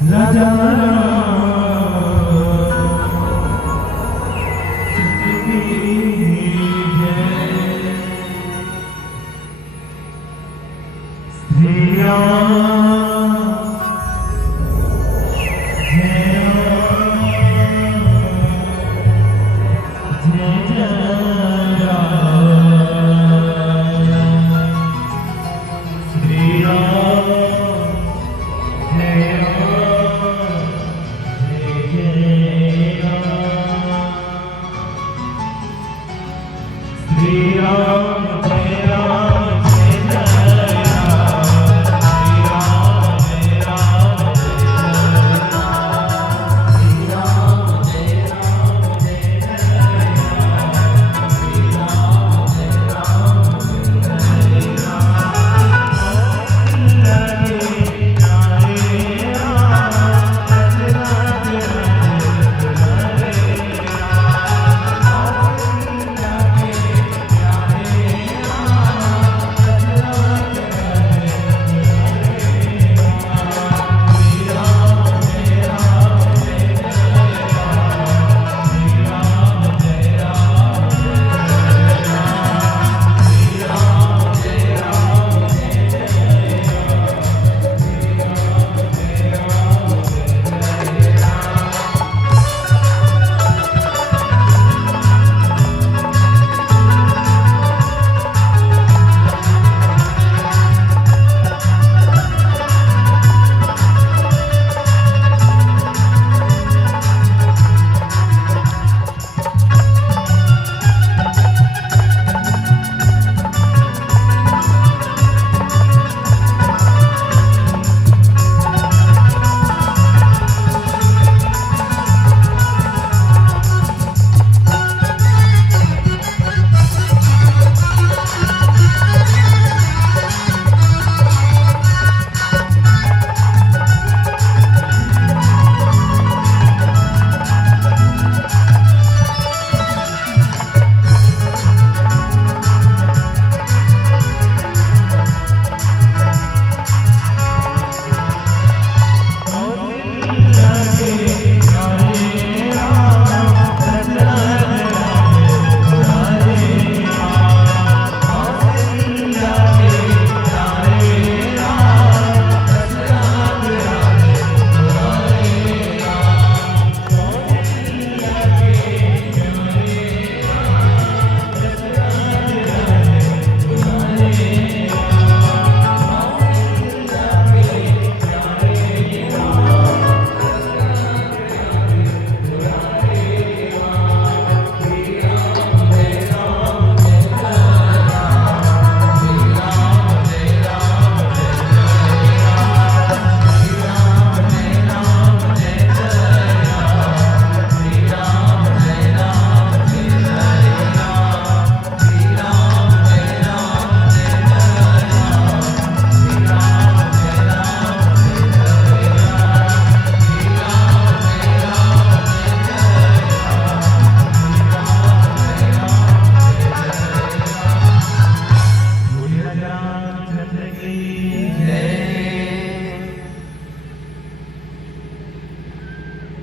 राजा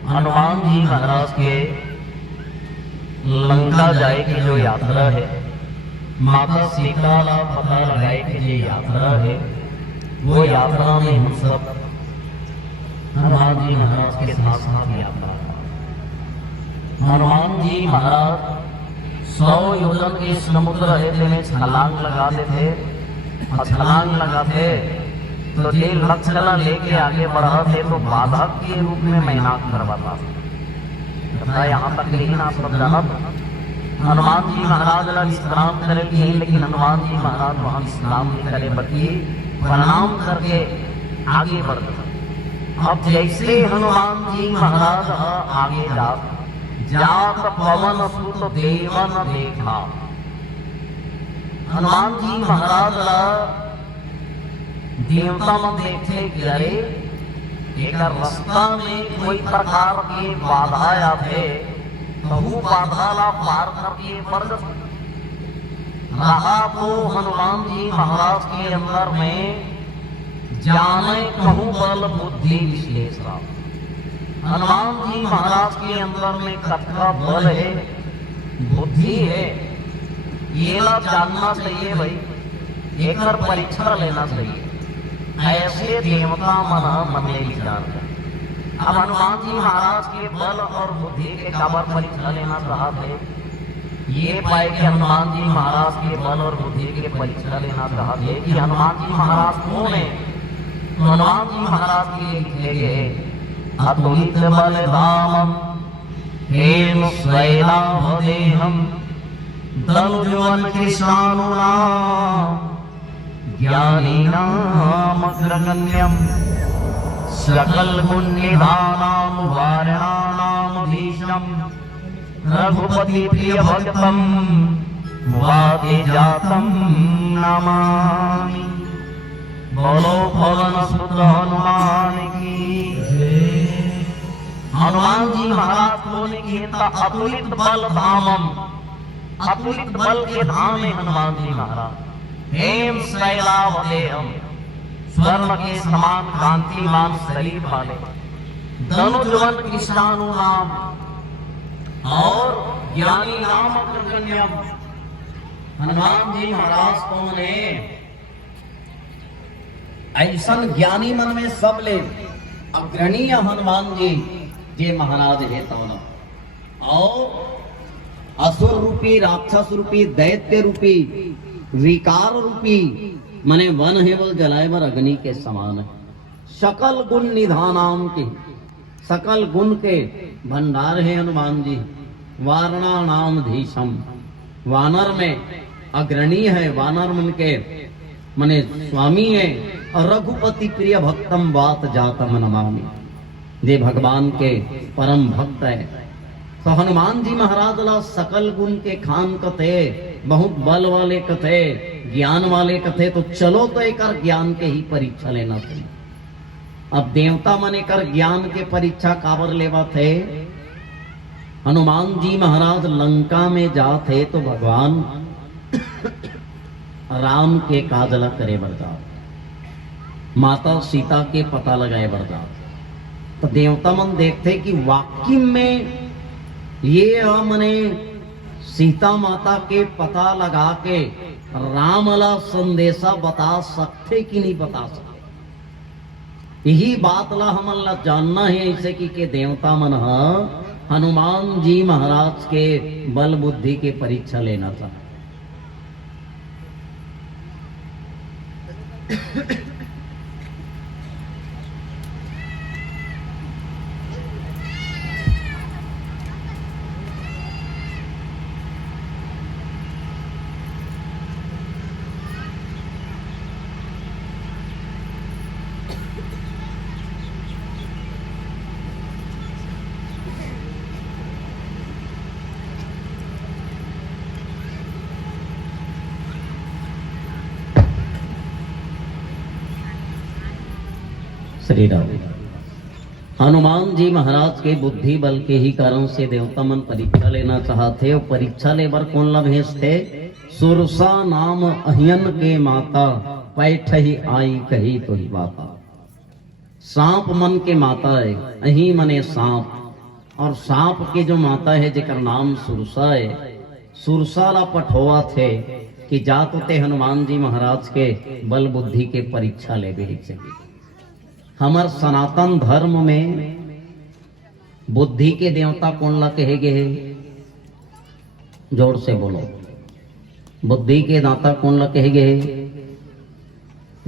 हनुमान जी महाराज के लंका जाए की जो यात्रा है, माता सीता का पता लगाए की जो यात्रा है, वो यात्रा में हम सब हनुमान जी महाराज के साथ साथ यात्रा। हनुमान जी महाराज 100 योजन के समुद्र है में छलांग लगाते थे, और छलांग लगाते तो जे लक्ष्य लेके आगे बढ़ा थे तो बाधक के रूप में मेहनत करवाता था। यहाँ तक लेकिन आप सब जानत हनुमान जी महाराज लग विश्राम करे थे, लेकिन हनुमान जी महाराज वहाँ विश्राम नहीं करे बल्कि प्रणाम करके आगे बढ़ते। अब जैसे हनुमान जी महाराज आगे जात पवन सुत देवन देखा। हनुमान जी महाराज देवता मन देखे कि अरे एक रास्ता में कोई प्रकार की बाधा आते तो वो बाधा ला पार करके बढ़ रहा। तो हनुमान जी महाराज के अंदर में जाने कहूँ बल बुद्धि विश्लेषण। हनुमान जी महाराज के अंदर में कतका बल है, बुद्धि है, ये ला जानना चाहिए भाई, एक परीक्षा लेना चाहिए। ऐसे देवता मन में विचार कर। अब हनुमान जी महाराज के बल और बुद्धि के काबर परीक्षा लेना चाहते, ये पाए कि हनुमान जी महाराज के बल और बुद्धि के परीक्षा लेना चाहते कि हनुमान जी महाराज कौन है। तो हनुमान जी महाराज के लिए लिखे गए अतुलित बल धामम हेम स्वैलाभदेहम दनुजुवन कृष्णानुनाम ज्ञानीनाम अग्रगण्यम सकल गुण निधानाम वारणानाम भीषणम रघुपति प्रिय भक्तम वादे जातम नमामि। बोलो पवन सुत हनुमान की जय। हनुमान जी महाराज बोले कि अतुलित बल धामम, अतुलित बल के धाम है हनुमान जी महाराज। हेम शैलावदेहम, स्वर्ण के समान कांतिमान शरीर वाले, धनुजवन कृष्णानु नाम और ज्ञानी नाम अग्रगण्यम। हनुमान जी महाराज कौन है? ऐसा ज्ञानी मन में सब ले अग्रणीय हनुमान जी जे महाराज है तौन। और असुर रूपी, राक्षस रूपी, दैत्य रूपी, विकार रूपी मने वन है वो जलाए बर अग्नि के समान है। सकल गुण निधानाम के, सकल गुण के भंडार है हनुमान जी। वारणा नाम धीशम, वानर में अग्रणी है, वानर मन के मने स्वामी है। और रघुपति प्रिय भक्तम बात जातम नमामि, जे भगवान के परम भक्त है। तो हनुमान जी महाराज ला सकल गुण के खान कथे, बहुत बल वाले कथे, ज्ञान वाले कथे। तो चलो तो एक ज्ञान के ही परीक्षा लेना चाहिए। अब देवता मन एक ज्ञान के परीक्षा काबर लेवा थे? हनुमान जी महाराज लंका में जाते तो भगवान राम के काजला करे बरदाव, माता सीता के पता लगाए बरदाव। तो देवता मन देखते कि वाकई में ये मने सीता माता के पता लगा के रामला संदेशा बता सकते कि नहीं बता सकते। यही बात ला हमन ला जानना है ऐसे कि के देवता मन हनुमान जी महाराज के बल बुद्धि के परीक्षा लेना था। श्री राम। हनुमान जी महाराज के बुद्धि बल के ही कारण से देवता मन परीक्षा लेना चाहते। और परीक्षा ले बर कौन ला भेज थे? सुरसा नाम अहियन के माता, पैठ ही आई कही तो ही बाता। सांप मन के माता है, अही मने सांप। और सांप के जो माता है जेकर नाम सुरसा है, सुरसा ला पठोआ थे कि जात ते हनुमान जी महाराज के बल बुद्धि के परीक्षा ले भी चाहिए। हमार सनातन धर्म में बुद्धि के देवता कौन ला कहे गए? जोर से बोलो। बुद्धि के दाता कौन ला कहे गए?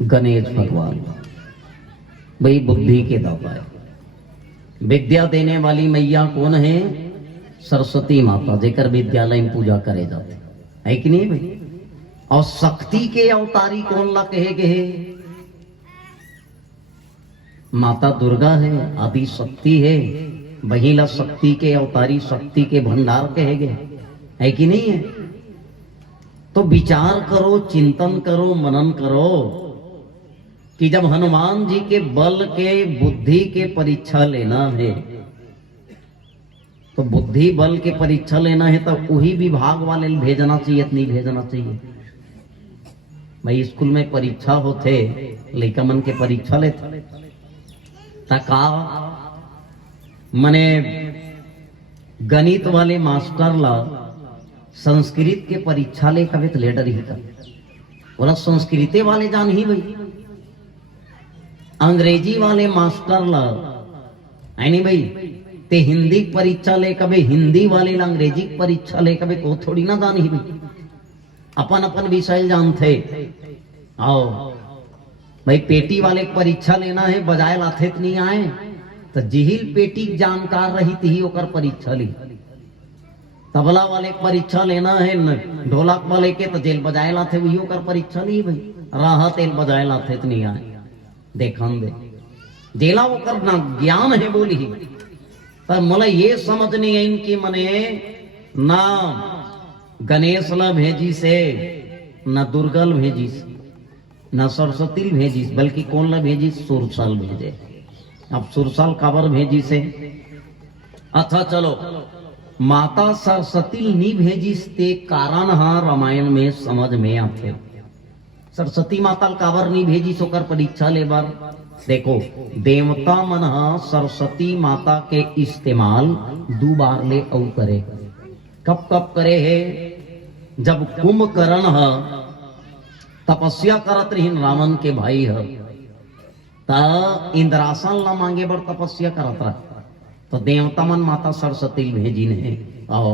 गणेश भगवान। भाई बुद्धि के दाता है। विद्या देने वाली मैया कौन है? सरस्वती माता, जेकर विद्यालय में पूजा करे जाते है कि नहीं भाई? और शक्ति के अवतारी कौन ला कहे गए? माता दुर्गा है, आदि शक्ति है। वही ला शक्ति के अवतारी, शक्ति के भंडार कहे गए है कि नहीं है? तो विचार करो, चिंतन करो, मनन करो कि जब हनुमान जी के बल के बुद्धि के परीक्षा लेना है, तो बुद्धि बल के परीक्षा लेना है तो वही विभाग वाले भेजना चाहिए, नहीं भेजना चाहिए? भाई स्कूल में परीक्षा होते, लड़का मन के परीक्षा लेते तका मने गणित वाले मास्टर ला संस्कृत के परीक्षा ले कभी तो लेटर ही था बोला संस्कृत वाले जान ही भाई, अंग्रेजी वाले मास्टर ला है नहीं भाई, ते हिंदी परीक्षा ले कभी हिंदी वाले ला अंग्रेजी परीक्षा ले कभी को थोड़ी ना जान ही भाई, अपन अपन विषय जानते। आओ भाई पेटी वाले परीक्षा लेना है बजाय लाथे तो नहीं आए, तो जिहिल पेटी जानकार रही थी ओकर परीक्षा ली। तबला वाले परीक्षा लेना है न ढोलक वाले के तो जेल बजाए लाथे वही ओकर परीक्षा ली भाई, राह तेल बजाए लाथे तो नहीं आए। देखन दे जेला ओकर ना ज्ञान है बोली, पर मला ये समझ नहीं है इनकी मने ना गणेश ला भेजी से, न दुर्गल भेजी से, न सरस्वती भेजी, बल्कि कौन ला भेजी? सुरसाल भेजे। अब सुरसाल काबर भेजी से? अच्छा चलो माता सरस्वती नी भेजी ते कारण हा रामायण में समझ में आते। सरस्वती माता काबर नी भेजी सोकर परीक्षा ले बार? देखो देवता मन हा सरस्वती माता के इस्तेमाल 2 बार ले औ करे। कब कब करे है? जब कुंभकर्ण ह तपस्या करत रहीन रावण के भाई ह ता इंद्रासन ला मांगे बर तपस्या करत रहा, तो देवता मन माता सरस्वती भेजी ने आओ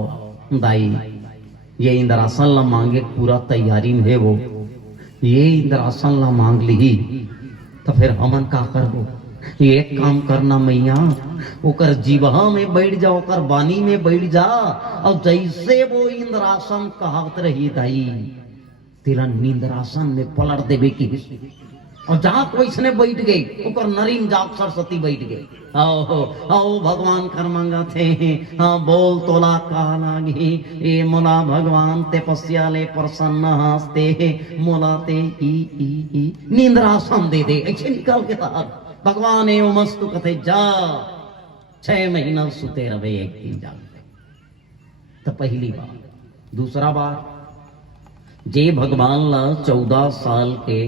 दाई ये इंद्रासन ला मांगे पूरा तैयारी में है वो, ये इंद्रासन ला मांग ली तो फिर हमन का करबो? एक काम करना मैया ओकर जीवा में बैठ जा, ओकर बानी में बैठ जा, और जैसे वो इंद्रासन कहत रही दाई तेरा नींद्रासन में पलट देवे की, और जहां कोई इसने बैठ गई ओकर नरीन जाप सरस्वती बैठ गई। आओ आओ भगवान कर मांगा थे, हाँ बोल तोला कहा लागी ए मोला भगवान तपस्या ले प्रसन्न हंसते मोला ते ई नींद्रासन दे दे, ऐसे निकाल के साहब भगवान एवं मस्तु कथे जा 6 महीना सुते रहे एक दिन जागते। तो पहली बार। दूसरा बार जे भगवान ला 14 साल के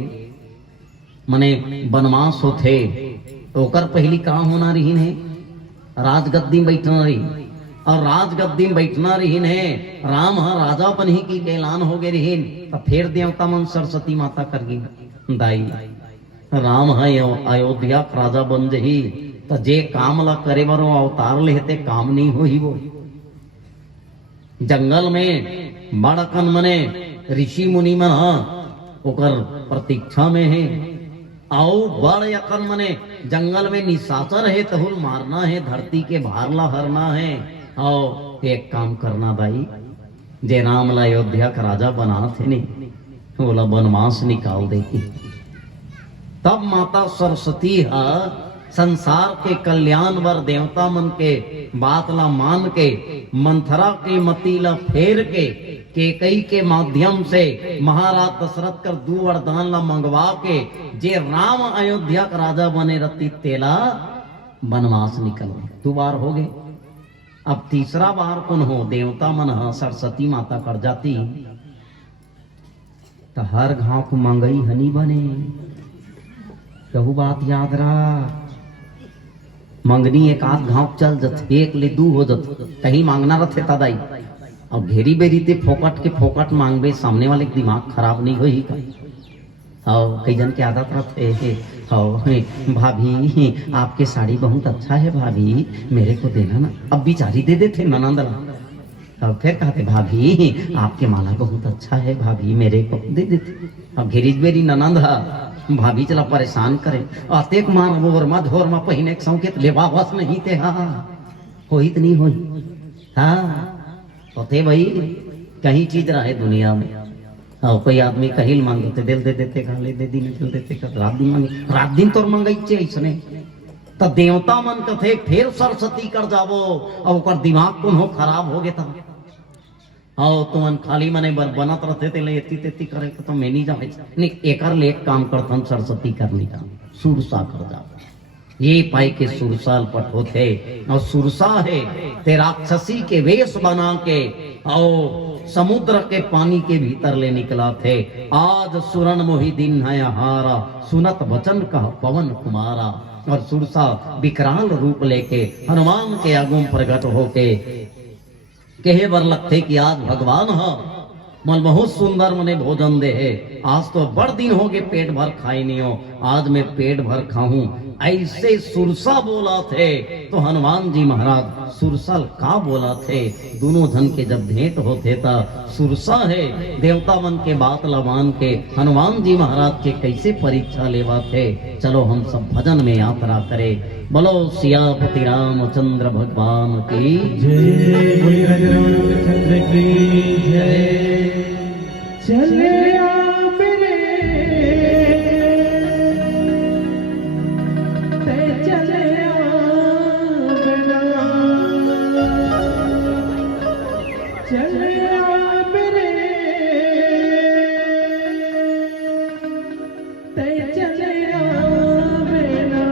मने वनवास होते तो ओकर पहली कहा होना रही है? राजगद्दी बैठना रही, और राजगद्दी बैठना रही है राम हा राजा बन ही की ऐलान हो गए रही, तो फिर देवता मन सरस्वती माता कर गई दाई राम है अयोध्या राजा बन जही, तो जे काम ला करे बरो अवतार लेते काम नहीं हो ही। वो जंगल में बड़कन मने ऋषि मुनि मन ओकर प्रतीक्षा में है, आओ बड़ यकन मने जंगल में निशाचर है तहुल मारना है, धरती के भार ला हरना है। आओ एक काम करना भाई, जे राम ला अयोध्या का राजा बना थे नहीं बोला वनवास निकाल देगी। तब माता सरस्वती संसार के कल्याण वर देवता मन के बात ला मान के मंथरा के मती ला फेर के कई के माध्यम से महाराज दशरथ कर 2 वरदान ला मंगवा के जे राम अयोध्या का राजा बने रती तेला वनवास निकल 2 बार हो गए। अब तीसरा बार कौन हो? देवता मन सरस्वती माता कर जाती तो हर घाव को मंगई हनी बने। कहू बात याद रहा, मंगनी एक आध घाव चल जत, 1 ले 2 हो जत, कहीं मांगना रथे तदाई। और घेरी बेरी ते फोकट के फोकट मांगबे, सामने वाले दिमाग खराब नहीं होई का? और कई जन के आदत रथे भाभी आपके साड़ी बहुत अच्छा है भाभी मेरे को देना ना। अब बिचारी दे देते ननंदला, और फिर कहते भाभी आपके माला बहुत अच्छा है भाभी मेरे को दे देते। अब घेरी बेरी ननंद भाभी चला परेशान करे, अतेक मार बोरमा झोरमा पहिने के संकेत लेवा बस नहीं थे। हाँ होई तो नहीं होई। हाँ होते भाई कहीं चीज रहे दुनिया में। हाँ कोई आदमी कहीं मांगते दिल दे देते, गाले दे दिन दिल देते, रात दिन मांगे, रात दिन तो मंगई इसने। तो देवता मन कथे फिर सरस्वती कर जावो, और दिमाग कौन हो खराब हो गया। आओ तुमन खाली मने बनत रहते थे ले एती तेती करे तो मैं नहीं जावे नहीं एकर ले एक काम करथन सरस्वती करनी का सुरसा कर जा। ये पाई के सुरसाल पट होते और सुरसा है ते राक्षसी के वेश बना के आओ समुद्र के पानी के भीतर ले निकला थे। आज सुरन मोहि दिन है हारा, सुनत वचन कह पवन कुमारा। और सुरसा विकराल रूप लेके हनुमान के आगू प्रकट होके कहे बर लगते कि आज भगवान है मन बहुत सुंदर मने भोजन दे है। आज तो बड़ दिन हो गए पेट भर खाई नहीं हो, आज मैं पेट भर खाऊं। ऐसे सुरसा बोला थे तो हनुमान जी महाराज सुरसल का बोला थे। दोनों जन के जब भेंट होते था सुरसा है देवता मन के बात लमान के हनुमान जी महाराज के कैसे परीक्षा लेवा थे। चलो हम सब भजन में यात्रा करें। बोलो सियापति रामचंद्र भगवान की जय, बोलिए रामचंद्र की जय। चले आ मेरे ते चले आ मेरा, चले आ मेरे ते चले आ मेरा,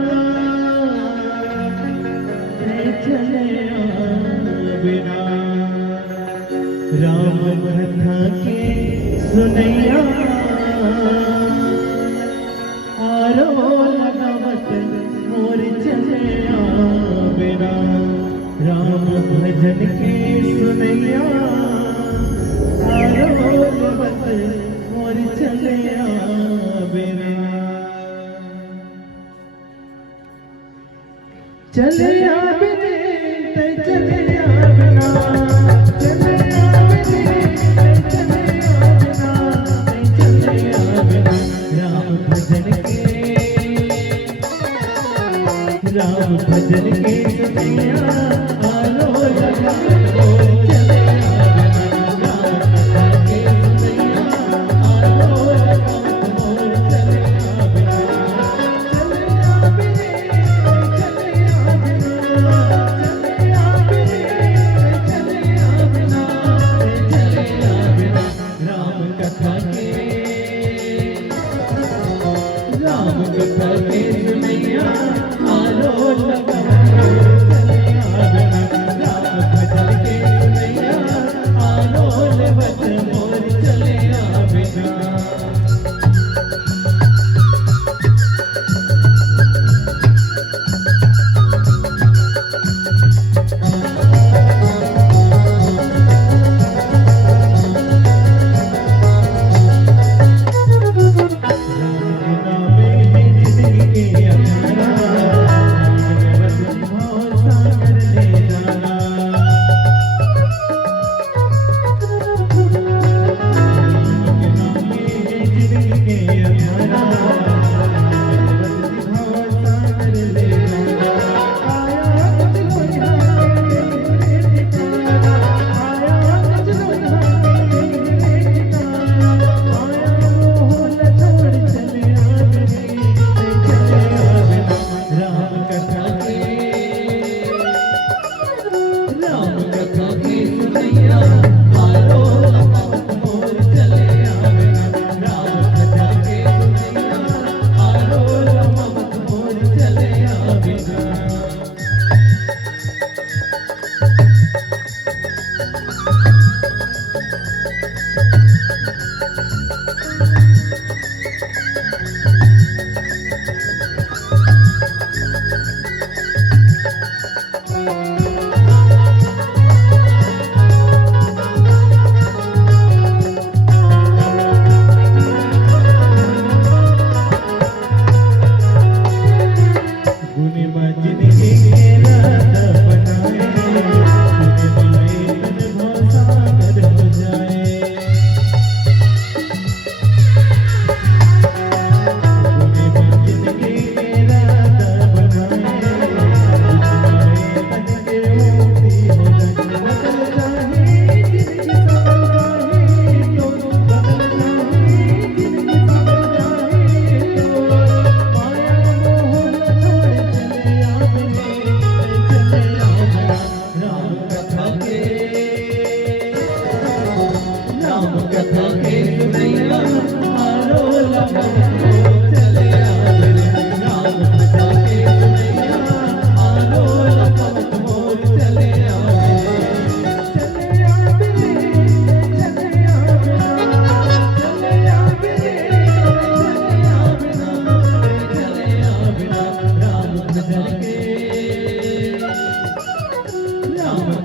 ते चले आ मेरा। राम कथा के सुनैया आरो लगावत मोर चले मेरा। राम भजन के सुनैया आरो लगावत मोर चले मेरा। चले मेरे ते चले मेरा, चले राम भजन के सुनैया आलो लगा मोर चले राम कथा के सुनैया आलो लगा मोर चले राम कथा के सुनैया आलो लगा राम भजन के सुनैया आलो लगा मोर चले बिना।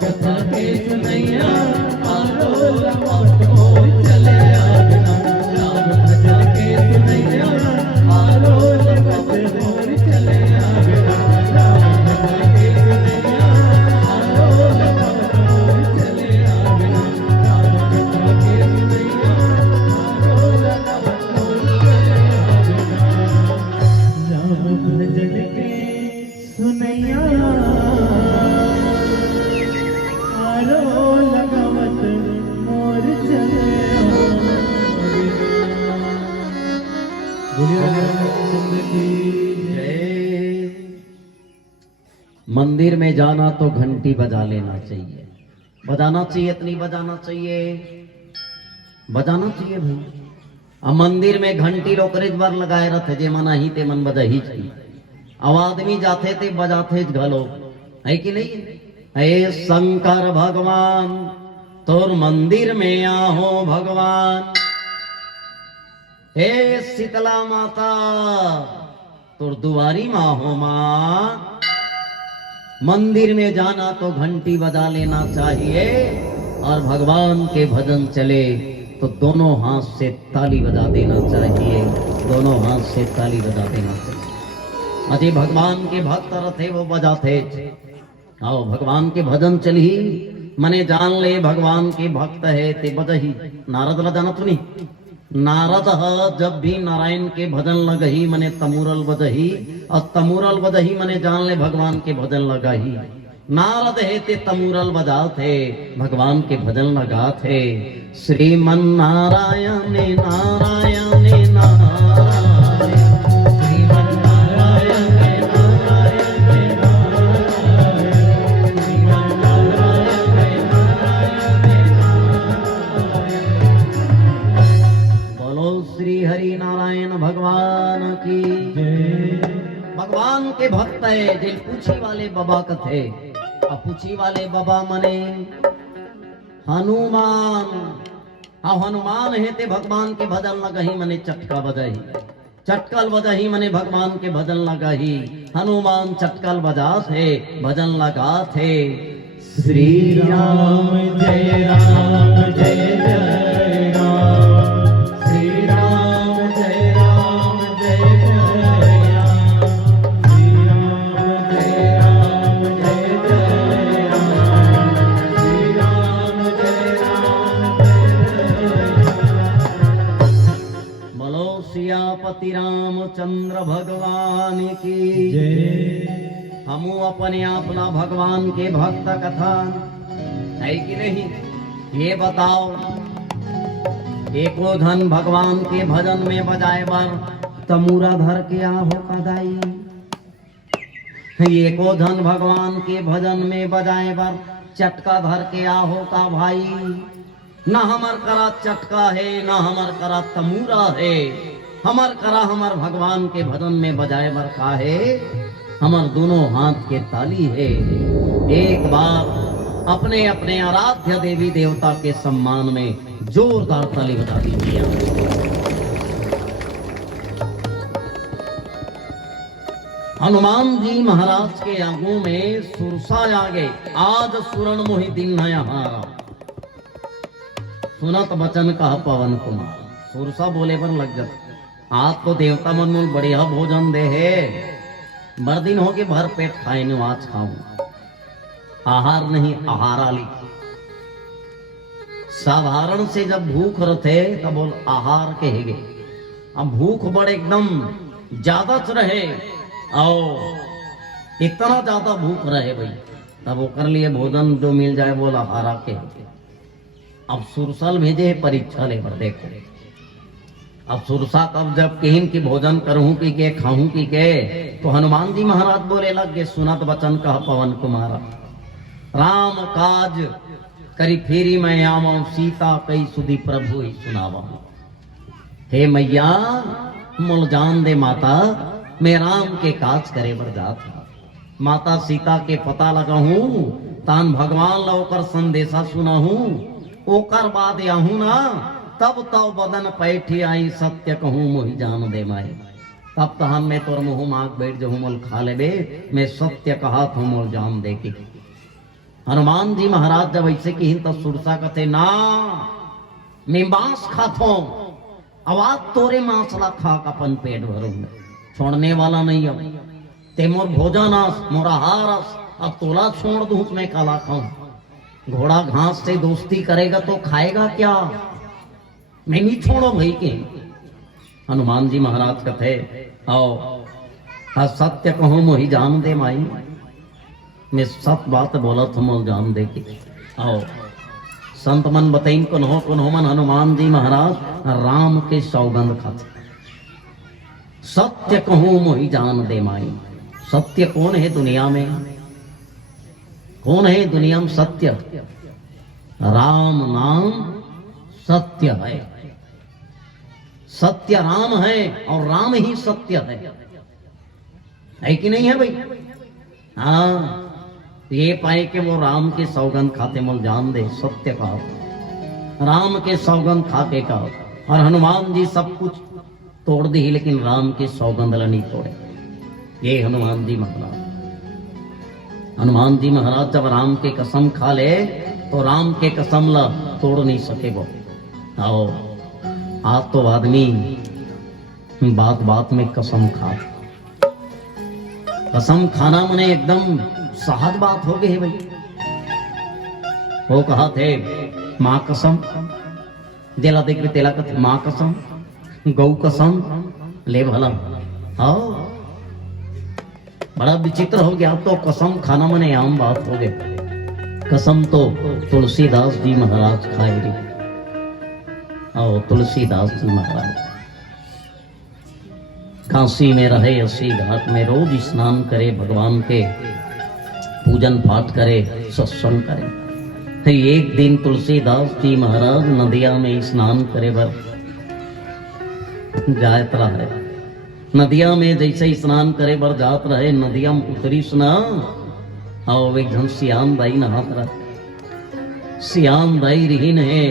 कथा के सुनैया आलोल मौत मोर चले आगना राम भजन के सुनैया आलोल मौत मोर चले आगना राम भजन के सुनैया आलोल मौत मोर चले आगना राम कथा के सुनैया आलोल मौत मोर चले आगना राम भजन के सुनैया आलो लगावत मोर चले बोलिए रामचंद्र की जय। मंदिर में जाना तो घंटी बजा लेना चाहिए, बजाना चाहिए, इतनी बजाना चाहिए, बजाना चाहिए भाई। अब मंदिर में घंटी लोकरेज बार लगाए रहते जे मना ही ते मन बजा ही चाहिए। अब आदमी जाते थे बजाते घलो है कि नहीं। हे शंकर भगवान तोर मंदिर में आहो भगवान, हे शीतला माता तोर दुआरी माँ हो माँ। मंदिर में जाना तो घंटी बजा लेना चाहिए, और भगवान के भजन चले तो दोनों हाथ से ताली बजा देना चाहिए, दोनों हाथ से ताली बजा देना चाहिए। अजय भगवान के भक्त रथे वो बजाते, आओ भगवान के भजन चली मने जान ले भगवान के भक्त है ते बजही। नारद ला जाना तुनी, नारद जब भी नारायण के भजन लगही मने तमुरल बजही, और तमुरल बजही मने जान ले भगवान के भजन लगाही। नारद है ते तमुरल बजाते भगवान के भजन लगाते। श्रीमन नारायण नारायण नारायण, श्रीमन नारायण नारायण नारायण, श्रीमन नारायण नारायण नारायण। बोलो श्री हरि नारायण भगवान की जय। भगवान के भक्त है जिन पूछी वाले बाबा कथे। अब पूछी वाले बाबा मने हनुमान। अब हनुमान है ते भगवान के भजन लगही मने चटका बजाही, चटकल बजाही मने भगवान के भजन लगाही। हनुमान चटकल बजा थे भजन लगा थे। श्री राम जय राम जय जय राम, श्री राम जय राम जय जय राम, श्री राम जय राम जय जय राम, श्री राम जय राम जय जय। बोलो सियापति रामचंद्र भगवान की जय। हमू अपने अपना भगवान के भक्त कथा है कि नहीं ये बताओ। एको धन भगवान के भजन में बजाए बार तमूरा धर के आहो कदाई। एको धन भगवान के भजन में बजाए बार चटका धर के आहो का भाई। ना हमर करा चटका है ना हमर करा तमूरा है, हमर करा हमर भगवान के भजन में बजाए बार का है, हमर दोनों हाथ के ताली है। एक बार अपने अपने आराध्य देवी देवता के सम्मान में जोरदार ताली बजा दीजिए। हनुमान जी महाराज के आगू में सुरसा आगे आज सुरण मोहि दिन है हमारा। सुनत बचन कहा पवन कुमार, सुरसा बोले पर लग जाता। आज तो देवता मन में बढ़िया भोजन दे है, बड़ दिन हो के भर पेट खाए न आज खाऊं। आहार नहीं आहारा ली। साधारण से जब भूख रहते तब बोल आहार कहेगे। अब भूख बड़ एकदम ज्यादा रहे और इतना ज्यादा भूख रहे भाई तब वो कर लिए भोजन जो मिल जाए बोल आहारा के। अब सुरसल भेजे परीक्षा ले पर देखो। अब सुरसा कब जब कहीं की भोजन करूं पी के खाऊं पी के, तो हनुमान जी महाराज बोले लगे सुनत बचन कह पवन कुमारा। राम काज करी फेरी मैं आवा, सीता कई सुधी प्रभु ही सुनावा। हे मैया मोल जान दे माता, मैं राम के काज करे बर जात। माता सीता के पता लगा हूं, तान भगवान लौकर संदेशा सुना हूं, ओकर बाद आहू ना तब तब बदन पैठी आई, सत्य कहूं मोहि जान दे माए। तब तो हम मैं तोर मुँह माग बैठ जाऊं मोल खा ले बे, मैं सत्य कहा था मोल जान दे के। हनुमान जी महाराज जब ऐसे की हिंत सुरसा कहते ना मैं मांस खातो आवाज तोरे मांस ला खा का अपन पेट भरूंगा छोड़ने वाला नहीं अब ते मोर भोजन आस मोरा हार आस अब तोला छोड़ दूं मैं काला खाऊं घोड़ा घास से दोस्ती करेगा तो खाएगा क्या मैं नहीं छोड़ो भाई के हनुमान जी महाराज कहते आओ सत्य कहो मोही जान दे माई मैं सत बात बोला तुम जान दे के आओ संत मन बताइन कौन हो मन हनुमान जी महाराज राम के सौगंध खाते सत्य कहूं मोही जान दे माई सत्य कौन है दुनिया में कौन है दुनिया में सत्य राम नाम सत्य राम है और राम ही सत्य है कि नहीं है भाई हाँ ये पाए कि वो राम के सौगंध खाते मोल जान दे सत्य का राम के सौगंध खाते का और हनुमान जी सब कुछ तोड़ दी लेकिन राम के सौगंध नहीं तोड़े ये हनुमान जी महाराज जब राम के कसम खा ले तो राम के कसम ला तोड़ नहीं सके वो आओ आज तो आदमी बात बात में कसम खा कसम खाना मने एकदम सहज बात हो गई है भाई वो कहा थे माँ कसम जेला देख रहे तेला कथ माँ कसम गौ कसम ले भला हाँ बड़ा विचित्र हो गया तो कसम खाना मने आम बात हो गई कसम तो तुलसीदास जी महाराज खाए रे आओ तुलसीदास जी महाराज काशी में रहे अस्सी घाट में रोज स्नान करे भगवान के पूजन पाठ करे सत्संग करे एक दिन तुलसीदास जी महाराज नदिया में स्नान करे बर जात रहे नदिया में जैसे स्नान करे बर जात रहे नदिया में उतरी सुना आओ एक जन श्याम दाई नहात रहे श्याम दाई रही है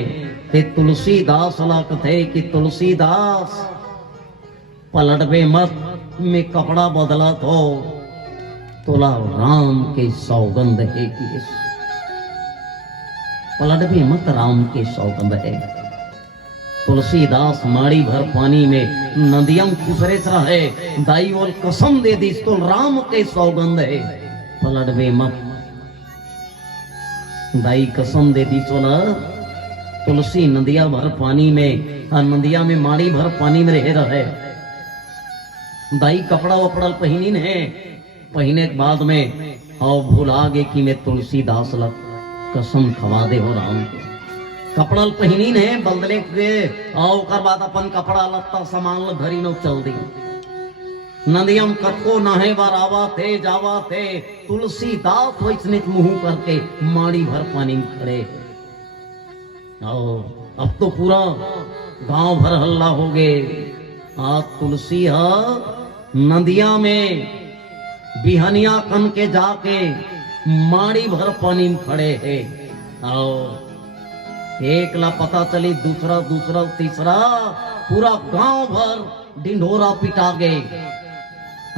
ते तुलसीदास ला कथे कि तुलसीदास पलटबे मत में कपड़ा बदला तो तोला राम के सौगंध है कि पलटबे मत राम के सौगंध है तुलसीदास माड़ी भर पानी में नदियम खुसरे रहे दाई बोल कसम दे दी तो राम के सौगंध है पलटबे मत दाई कसम दे दी सोला तुलसी नदिया भर पानी में नदिया में माड़ी भर पानी में रहे दाई कपड़ा वपड़ा पहनी है पहने के बाद में और भूला गे कि मैं तुलसीदास लग कसम खवा दे हो राम के कपड़ा पहनी है बदले के और कर बाद अपन कपड़ा लत्ता सामान भरी नो चल दी नदियम कटको नहे बार आवा थे जावा थे तुलसीदास वैसने मुंह करके माड़ी भर पानी में खड़े अब तो पूरा गांव भर हल्ला हो गए आज तुलसी नदिया में बिहनिया कन के जाके माड़ी भर पानी में खड़े है एक ला पता चली दूसरा दूसरा तीसरा पूरा गांव भर ढिंढोरा पिटा गए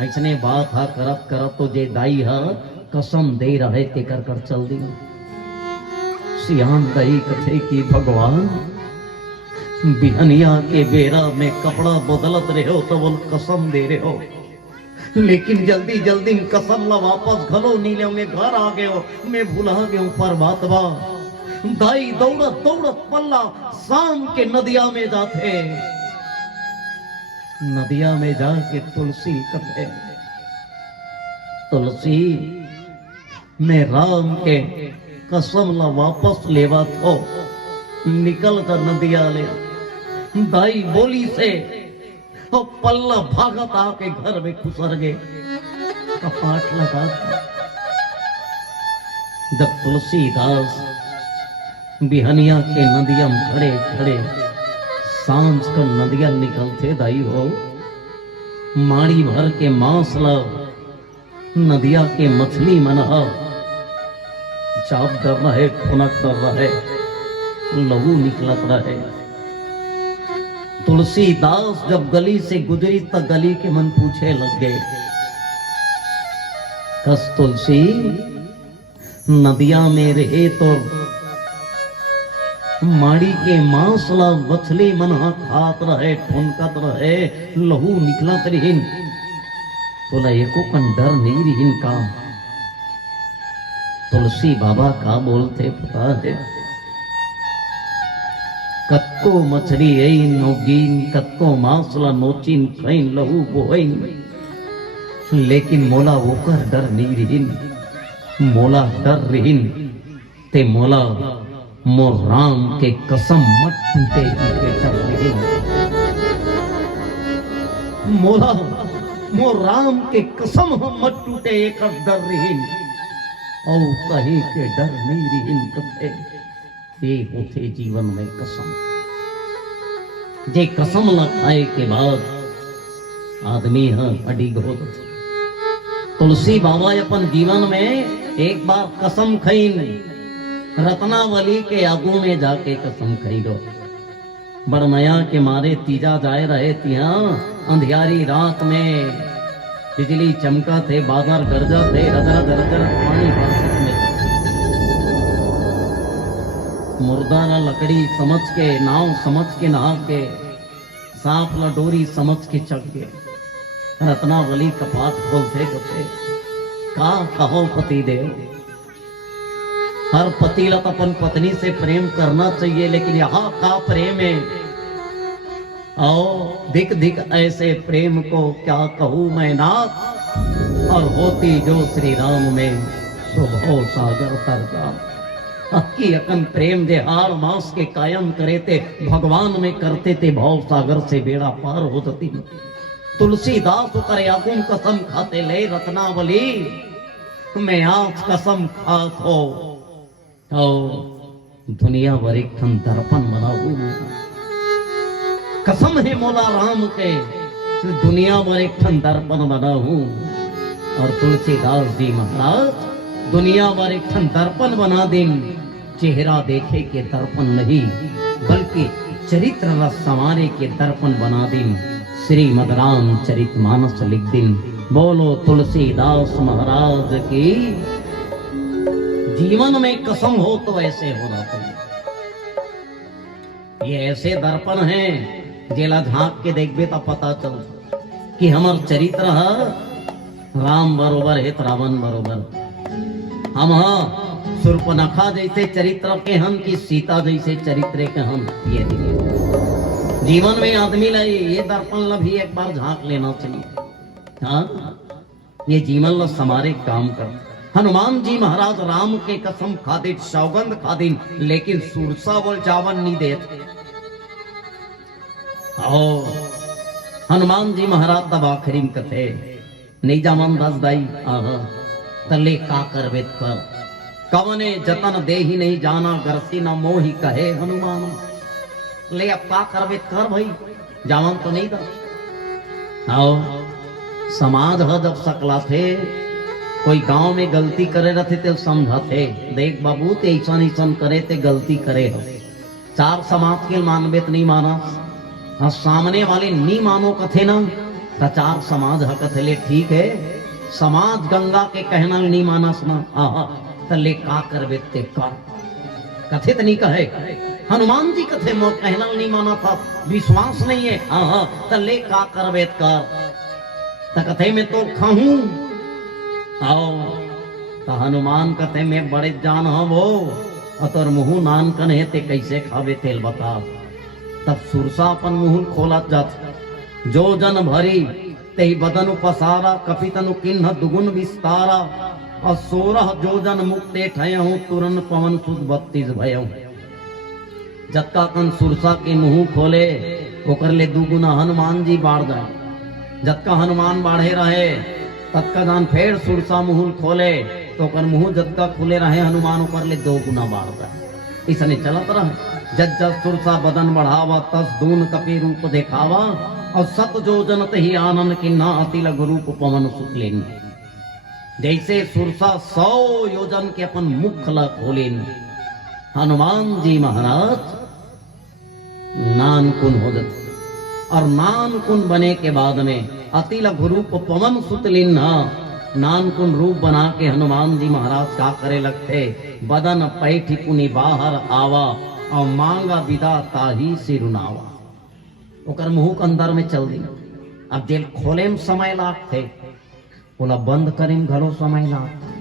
ऐसने बात हा करत करत तो जे दाई हा कसम दे रहे ते कर कर चल दी सियान दाई कथे की भगवान बिहनिया के बेरा में कपड़ा बदलत रहे हो तो बोल कसम दे रहे हो लेकिन जल्दी जल्दी कसम ला वापस घलो नहीं ले घर आ गए हो मैं भुला गया पर बात बा दाई दौड़त दौड़त पल्ला शाम के नदिया में जाते नदिया में जाके तुलसी कहे तुलसी मैं राम के कसम ला वापस लेवा थो निकल कर नदिया ले दाई बोली से और पल्ला भागत आके घर में खुसर गए कपाट लगा जब तुलसीदास बिहनिया के नदिया में खड़े खड़े सांझ को नदिया निकलते दाई हो माड़ी भर के मांस लाओ नदिया के मछली मना चाप कर रहे खुनक कर रहे लहू निकलत रहे तुलसीदास जब गली से गुजरी तब गली के मन पूछे लग गए कस तुलसी नदिया में रहे तो माड़ी के मांसला मछली मन खात रहे, ठुनकत रहे, लहू निकलत रहीन, बोला एको कन डर नहीं रहीन का। तुलसी बाबा का बोलते पता है, कत्को मछली ऐन नोगीन, कत्को मांसला नोचिन खैन लहू बोइन, लेकिन मोला ओकर डर नहीं रहीन, मोला डर रहीन ते मोला मोर राम के कसम मत टूटे के डर रहीन, मोला मोर राम के कसम मत टूटे एक डर रहीन, और कहीं के डर नहीं रहीन कथे। ये होते जीवन में कसम, जे कसम न खाए के बाद आदमी है अडिग होत। तुलसी बाबा अपन जीवन में एक बार कसम खईन, रत्नावली के आगू में जाके कसम खई दो। बड़मया के मारे तीजा जाए रहे तिया, अंधियारी रात में बिजली चमका थे, बादल गरजा थे, रजर दरजर पानी बरसत में। मुर्दारा लकड़ी समझ के, नाव समझ के नहा के, सांप ला डोरी समझ के चढ़ के, रत्नावली कपाट खोलते खोलते का कहो पति देव। हर पति ला अपन पत्नी से प्रेम करना चाहिए, लेकिन यहाँ का प्रेम है, आओ दिख दिख ऐसे प्रेम को क्या कहूँ मैं नाथ। और होती जो श्री राम में सो भव सागर तरता। अक्की अकन प्रेम दे हार मास के कायम करे थे, भगवान में करते थे भव सागर से बेड़ा पार होती। तुलसीदास करे आगुम कसम खाते ले रत्नावली, मैं आज कसम खात हो दुनिया भर एक ठन दर्पण बनाऊ। कसम है मोला राम के, दुनिया भर एक ठन दर्पण बनाऊ। और तुलसीदास जी महाराज दुनिया भर एक ठन दर्पण बना दिन, चेहरा देखे के दर्पण नहीं बल्कि चरित्र रस संवारे के दर्पण बना दिन। श्रीमद् रामचरितमानस लिख दिन। बोलो तुलसीदास महाराज की। जीवन में कसम हो तो ऐसे होना चाहिए। ये ऐसे दर्पण हैं जेला झांक के देखबे तो पता चल कि हमार चरित्र है राम बरोबर है रावण बरोबर। हम सुर्पनखा जैसे चरित्र के हम कि सीता जैसे चरित्र के हम। ये जीवन में आदमी ला ये दर्पण ला भी एक बार झांक लेना चाहिए। हाँ, ये जीवन ला समारे काम कर। हनुमान जी महाराज राम के कसम खाते, सौगंध खादिन, लेकिन सुरसा बोल चावन नहीं देते। हनुमान जी महाराज तब आखिरी कथे नहीं जामन दस दाई तले का करवे कर, कवने जतन दे ही नहीं जाना, गरसी न मोही कहे हनुमान। ले अब का करवे कर भाई, जामन तो नहीं था। आओ समाज है जब सकला थे, कोई गांव में गलती करे रहते तो समझाते, देख बाबू ते ऐसा करे ते गलती करे हो। चार समाज के मानवे नहीं माना, और सामने वाले नहीं मानो कथे ना तो चार समाज है कथे ले ठीक है। समाज गंगा के कहना नहीं माना सुना आहा तले का करवे ते कर कथित नहीं कहे। हनुमान जी कथे मोर कहना नहीं माना था, विश्वास नहीं है आहा तले का करवे कर त कथे में तो खाऊं। आओ तो हनुमान कथे में बड़े जान हो वो अतर मुंह नान कन है ते कैसे खावे तेल बता। तब सुरसा अपन मुंह खोलत जात, जो जन भरी ते बदन पसारा, कपितनु किन्ह दुगुन विस्तारा, और 16 जो जन मुक्ते ठयहूं, तुरन पवन सुद 32 भयहूं। जत्का कन सुरसा के मुंह खोले ओकर ले दुगुना हनुमान जी बाढ़ जाए। जत्का हनुमान बाढ़े रहे तत्का दान फेर सुरसा मुंह खोले तो कर मुंह जत्का खुले रहे हनुमान ऊपर ले 2 गुना बाढ़ जाए। इसने चलत रहे जज जज सुरसा बदन बढ़ावा, तस दून कपि रूप देखावा, और सत जो जनत ही आनंद की ना अति लघु रूप पवन सुत लेन। जैसे सुरसा 100 योजन के अपन मुख ला खोलेन, हनुमान जी महाराज नान कुन हो जाते। और नान कुन बने के बाद में अति लघु रूप पवन सुत लेन नानकुन रूप बना के हनुमान जी महाराज का करे लगते, बदन पैठी पुनि बाहर आवा और मांगा विदा ताही सिरुनावा। ओकर मुंह के अंदर में चल दी। अब जेल खोले में समय लागते, बोला बंद करे में घरो समय लागते।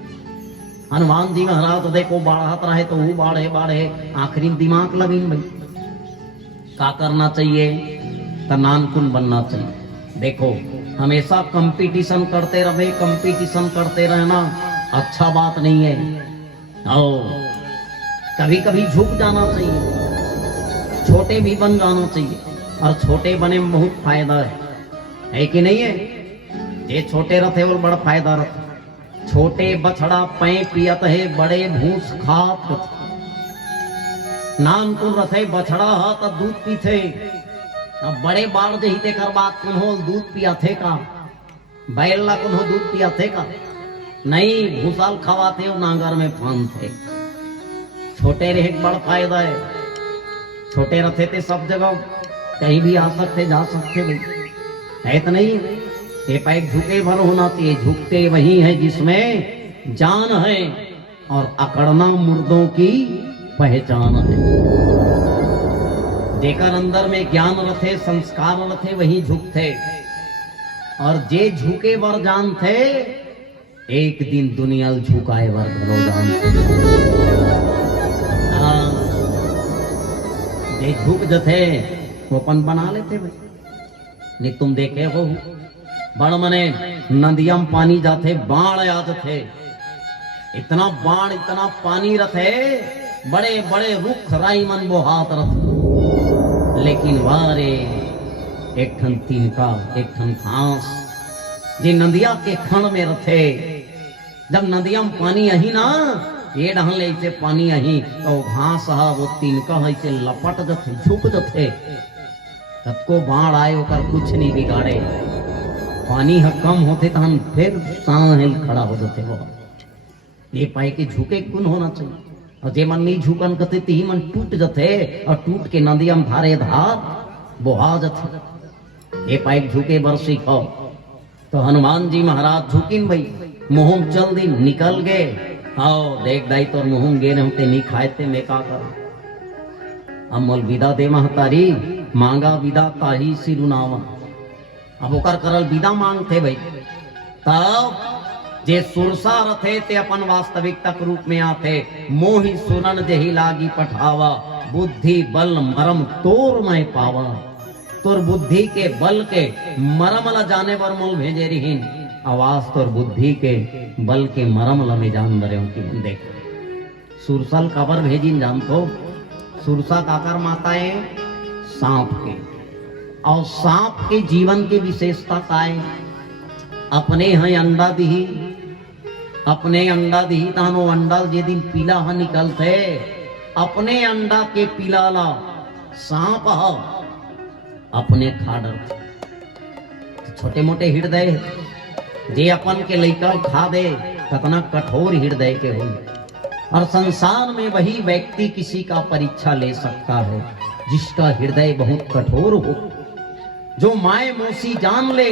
हनुमान जी महाराज तो देखो बाढ़त रहे तो वो बाढ़े बाढ़े, आखिरी में दिमाग लगी भाई क्या करना चाहिए, तो नानकुन बनना चाहिए। देखो हमेशा कंपटीशन करते रहे, कंपटीशन करते रहना अच्छा बात नहीं है। और कभी कभी झुक जाना चाहिए, छोटे भी बन जाना चाहिए, और छोटे बने में बहुत फायदा है कि नहीं है। ये छोटे रहते वो बड़ा फायदा रहता। छोटे बछड़ा पै पियत है, बड़े भूस खात। नानकुन रथे बछड़ा हा तो दूध पीथे, अब बड़े बाढ़ जही कर बात कुन्हो दूध पिया थे का, बैल ला कुन्हो दूध पिया थे का नहीं, भूसाल खवाते हो नागर में फान थे। छोटे रहे बड़ा फायदा है। छोटे रथे थे सब जगह कहीं भी आ सकते जा सकते भाई, है तो नहीं। ये पैक झुके भर होना चाहिए। झुकते वही है जिसमें जान है, और अकड़ना मुर्दों की पहचान है। जेकर अंदर में ज्ञान रथे, संस्कार रथे, वही झुकते। और जे झुके वर जान थे, एक दिन दुनिया झुकाए वर घरो जानते। जे झुक जथे वो अपन बना लेते भाई। नहीं तुम देखे हो बड़ मने नदिया में पानी जाते, बाढ़ आ जाते, इतना बाढ़ इतना पानी रथे, बड़े बड़े रुख राई मन बोहात रथ, लेकिन वारे एक ठन तिनका एक ठन घास जे नदिया के खण में रथे। जब नदिया में पानी अही ना, ये ढहले ऐसे पानी अही तो घास हा वो तिनका ऐसे लपट जथे, झुक जथे। तब को बाढ़ आए ओकर कुछ नहीं बिगाड़े। पानी ह कम होते तो हम फिर सांहिल खड़ा हो जाते हो। ये पाए के झुके कुन होना चाहिए, और जे मन नहीं झुकन करते ती मन टूट जाते, और टूट के नदिया में धारे धार बोहा जाते। ये पाए झुके बरसी खाओ। तो हनुमान जी महाराज झुकिन भाई, मुंह चल दी निकल गए। आओ देख दाई तो मुंह गे हमते नहीं खाए थे, मैं का कर। अमल विदा दे महतारी, मांगा विदा ताही सिरुनावा। अब ओकर करल विदा मांगते भाई। तब जे सुरसा रथे ते अपन वास्तविकता के रूप में आते। मोहि सुनन जेहि लागी पठावा, बुद्धि बल मरम तोर मैं पावा। तोर बुद्धि के बल के मरम ला जाने बर मोल भेजे रहीन, आवाज तोर बुद्धि के बल के मरम ला में जान दरे की। देख सुरसल काबर भेजिन जानतो। सुरसा काकर माता है सांप के, और सांप के जीवन की विशेषता का है, अपने हैं अंडा दी, अपने अंडा दी तानो अंडा जे दिन पीला ह निकलते, अपने अंडा के पीला ला सांप ह अपने खाडर। छोटे मोटे हृदय जे अपन के लइका खा दे, कितना कठोर हृदय के हो। और संसार में वही व्यक्ति किसी का परीक्षा ले सकता है जिसका हृदय बहुत कठोर हो, जो माए मौसी जान ले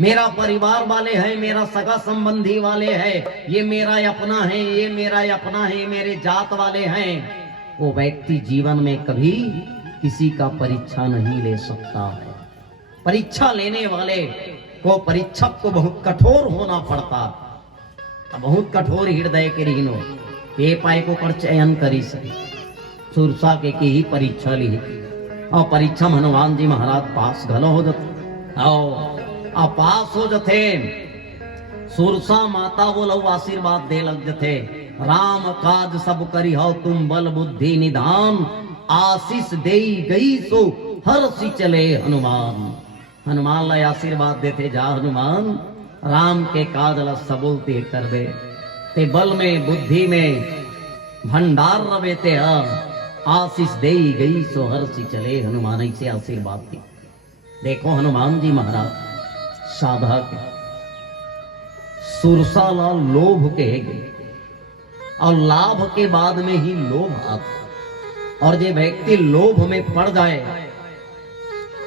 मेरा परिवार वाले हैं, मेरा सगा संबंधी वाले हैं, ये मेरा अपना है, ये मेरा अपना है, मेरे जात वाले हैं। वो व्यक्ति जीवन में कभी किसी का परीक्षा नहीं ले सकता है। परीक्षा लेने वाले को, परीक्षक को बहुत कठोर होना पड़ता। बहुत कठोर हृदय के ऋणो ये पाए को पर चयन करी सके। सुरसा के ही परीक्षा ली, और परीक्षा में हनुमान जी महाराज पास घलो हो जाते, और पास हो जाते। सुरसा माता बोलो आशीर्वाद दे लग जाते। राम काज सब करी हो तुम बल बुद्धि निधान, आशीष दे गई सो हर सी चले हनुमान। हनुमान ला आशीर्वाद देते, जा हनुमान राम के काज ला सबूते करबे, ते बल में बुद्धि में भंडार रवे ते आशीष दे गई सो हर सी चले हनुमान से आशीर्वाद दी। देखो हनुमान जी महाराज साधा के सुरसा ला लोभ कहे गए, और लाभ के बाद में ही लोभ आता। और जो व्यक्ति लोभ में पड़ जाए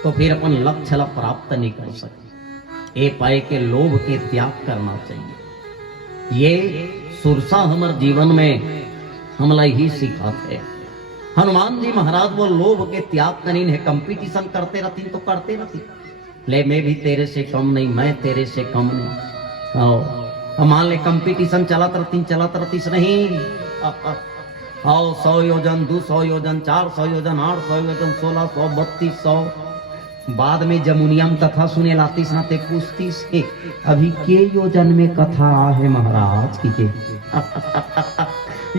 तो फिर अपन लक्ष्य ला प्राप्त नहीं कर सके। ए पाए के लोभ के त्याग करना चाहिए। ये सुरसा हमारे जीवन में हमला ही सिखा थे। हनुमान जी महाराज वो लोभ के त्याग करीन है, कंपटीशन करते रहती तो करते रहती, ले मैं भी तेरे से कम नहीं, मैं तेरे से कम नहीं। आओ मान ले कंपटीशन चलात रहती नहीं। आओ 100 योजन, 200 योजन, 400 योजन, 800 योजन, 1600, 3200, बाद में जमुनियम कथा सुने लातीस ना ते पूछती से अभी के योजन में कथा है महाराज की के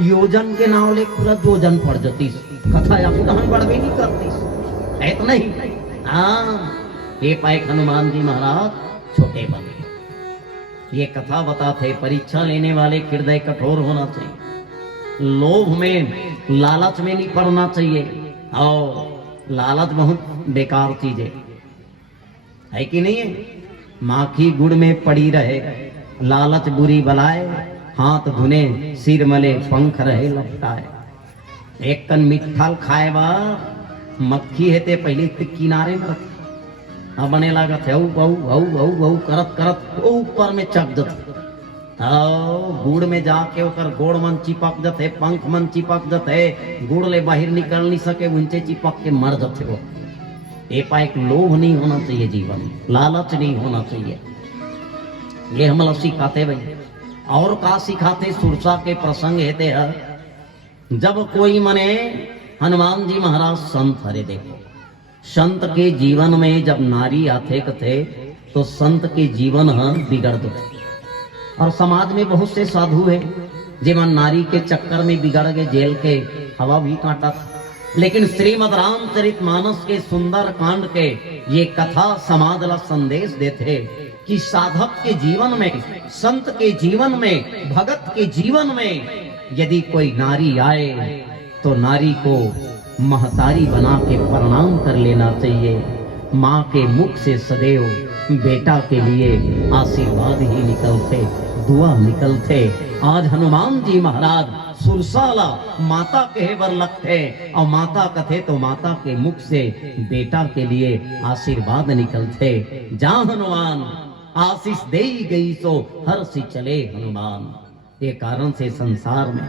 योजन के नाव ले पूरा योजन पड़ जाती कथा या उदाहरण बढ़वे नहीं करती है तो नहीं। हाँ ये पाए हनुमान जी महाराज छोटे बने। ये कथा बताते परीक्षा लेने वाले हृदय कठोर होना चाहिए, लोभ में लालच में नहीं पड़ना चाहिए। और लालच बहुत बेकार चीज है कि नहीं है। माखी गुड़ में पड़ी रहे, लालच बुरी बलाए, हाथ धुने सिर मले पंख रहे लपटाए। एक कन मिठाल खाए बा मक्खी है ते पहले किनारे में रखी, अब बने लागत है बहु करत करत ऊपर में चक जत गुड़ में जाके ओकर गोड़ मन चिपक जते, पंख मन चिपक जते, गुड़ ले बाहर निकल नहीं सके, उनसे चिपक के मर जाते वो। ये पाए लोभ नहीं होना चाहिए जीवन में, लालच नहीं होना चाहिए। ये हम लोग सिखाते भाई। और का सिखाते सुरसा के प्रसंग हेते है जब कोई मने हनुमान जी महाराज संत हरे देखो संत के जीवन में जब नारी आते कथे तो संत के जीवन बिगड़ दो। और समाज में बहुत से साधु है जीवन नारी के चक्कर में बिगड़ गए, जेल के हवा भी काटा था। लेकिन श्रीमद् रामचरितमानस के सुंदर कांड के ये कथा समाज ला संदेश देते कि साधक के जीवन में, संत के जीवन में, भगत के जीवन में यदि कोई नारी आए तो नारी को महतारी बना के प्रणाम कर लेना चाहिए। माँ के मुख से सदैव बेटा के लिए आशीर्वाद ही निकलते, दुआ निकलते। आज हनुमान जी महाराज सुरसाला माता कहे बर लगते और माता कथे तो माता के मुख से बेटा के लिए आशीर्वाद निकलते। जा हनुमान आशीष दे गई सो हर सी चले हनुमान। ये कारण से संसार में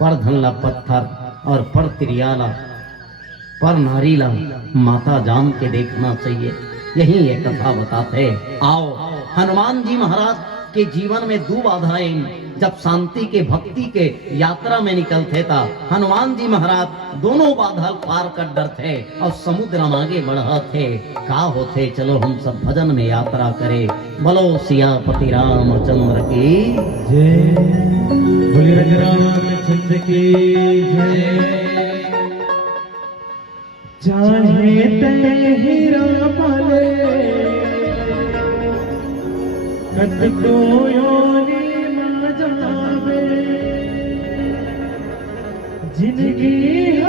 पर धनला पत्थर और पर त्रियाला पर नारीला माता जान के देखना चाहिए। यही ये कथा बताते। आओ हनुमान जी महाराज के जीवन में दो बाधाएं जब शांति के भक्ति के यात्रा में निकलते था, हनुमान जी महाराज दोनों बाधा पार कर डर थे और समुद्र में आगे बढ़ा थे। का होते चलो हम सब भजन में यात्रा करें। बोलो सियापति रामचंद्र की जय, बोले रामचंद्र की जय। चाहे ते हीरा पाले कद को योनी न जावे जिंदगी